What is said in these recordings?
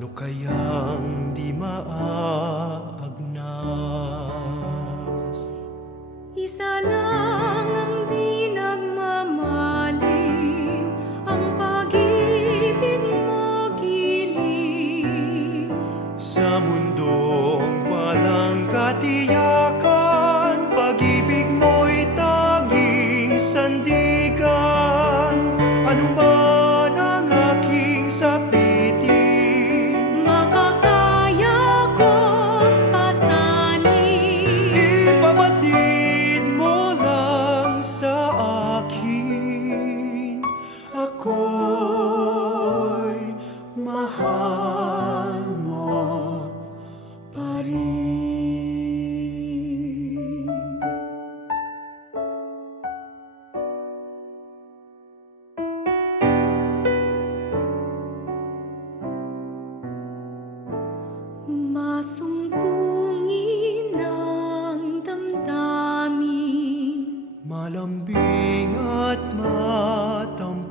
Ano kayang di maagnas? Isa lang ang di nagmamaling, ang pag-ibig mo giling. Sa mundong walang katiyakan, pag-ibig mo'y tanging sandigan. Ano man ang aking sapitin, Makakaya kong pasanin. ipabatid mo lang sa akin. Ako'y mahal mo pa rin. Masumpungin ang damdamin, Malambing at matampuin.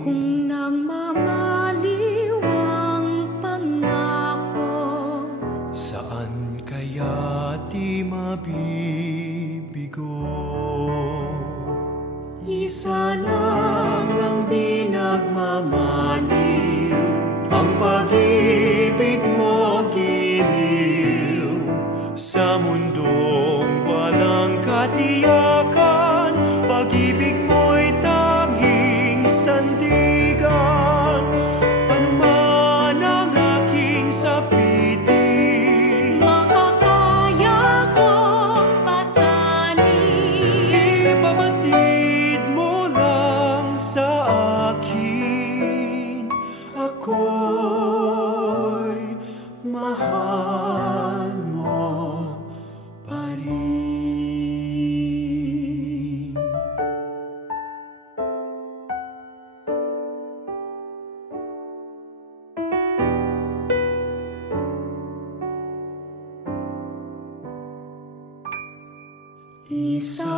kung nagmamaliw ang pangako. Saan kaya di mabibigo? Isa lang ang di nagmamaliw, ang pag-ibig mo giliw. Sa mundong walang katiyakan, pag-ibig mo'y tanging sandigan. Ano man ang aking sapitin, Makakaya kong pasanin. ipabatid mo lang sa akin. Ako'y mahal mo pa rin. Isa